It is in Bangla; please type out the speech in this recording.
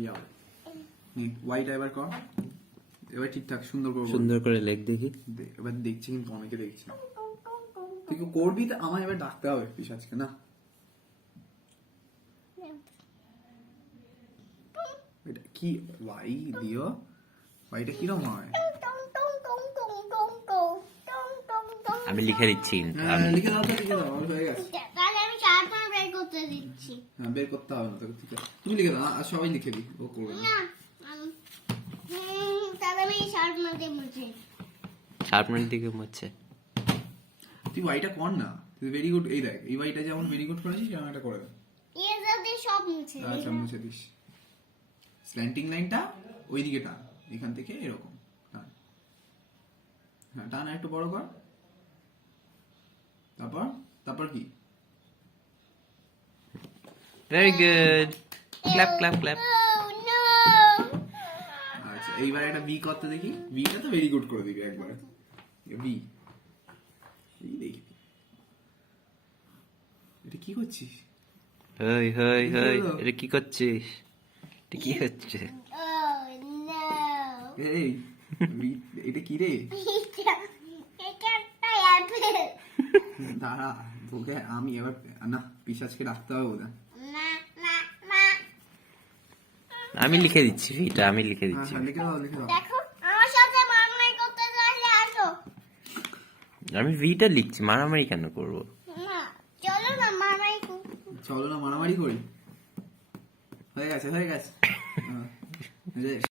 ইয়া নে ওয়াইটা এবার কর, এবার ঠিকঠাক সুন্দর করে বল। সুন্দর করে লেখ দেখি। এবার দেখছি কিন্তু অনেকে দেখছি, তুই কি করবি? তো আমায় এবার ডাকতে হবে পিশাচকে না। এটা কি ওয়াই দিও? ওয়াইটা কিরকম হয়? আমি লিখে দিচ্ছি কিন্তু হ্যাঁ লিখে দাও তো, লিখে দাও, আমার হয়ে গেছে। তাহলে আমি শার্টটা বের করতে দিচ্ছি। হ্যাঁ বের করতে হবে না তোকে, ঠিক আছে তুমি লিখে দাও, আর সবাই লিখে দিই, ও করবে না। না তাহলে আমি শার্ট মধ্যে মুছে। শার্পনার দিকে হচ্ছে। তুই ওয়াইটা কর না, তুই ভেরি গুড। এই দেখ এই ওয়াইটা যেমন ভেরি গুড করেছিস যেমন এটা করে দে। এর সাথে সব মুছে। আচ্ছা মুছে দিস। স্ল্যান্টিং লাইনটা ওইদিকে টান, এখান থেকে এরকম টান। হ্যাঁ টান আর একটু বড় কর। তারপর তারপর কি? Very good, clap clap clap. Oh no! আচ্ছা এইবার একটা বি করতে দেখি, বিটা তো ভেরি গুড করে দিবি একবারে। বি দেখি এটা কি করছিস? হই হই হই, এটা কি করছিস? এটা কি হচ্ছে? Oh no! এই এটা কি রে? এটা একটা অ্যাপেল। দাঁড়া তোকে আমি এবার না পিশাচকে রাখতে হবে ওদের। না না না। আমি লিখে দিচ্ছি, এটা আমি লিখে হ্যাঁ দিচ্ছি। হ্যাঁ লিখে দাও লিখে দাও। দেখো আমার সাথে মারামারি করতে চাইলে আসো। আমি ভিটা লিখছি, মারামারি কেন করবো? না চলো না মারামারি করি। চলো না মারামারি করি। হয়ে গেছে হয়ে গেছে। হ্যাঁ।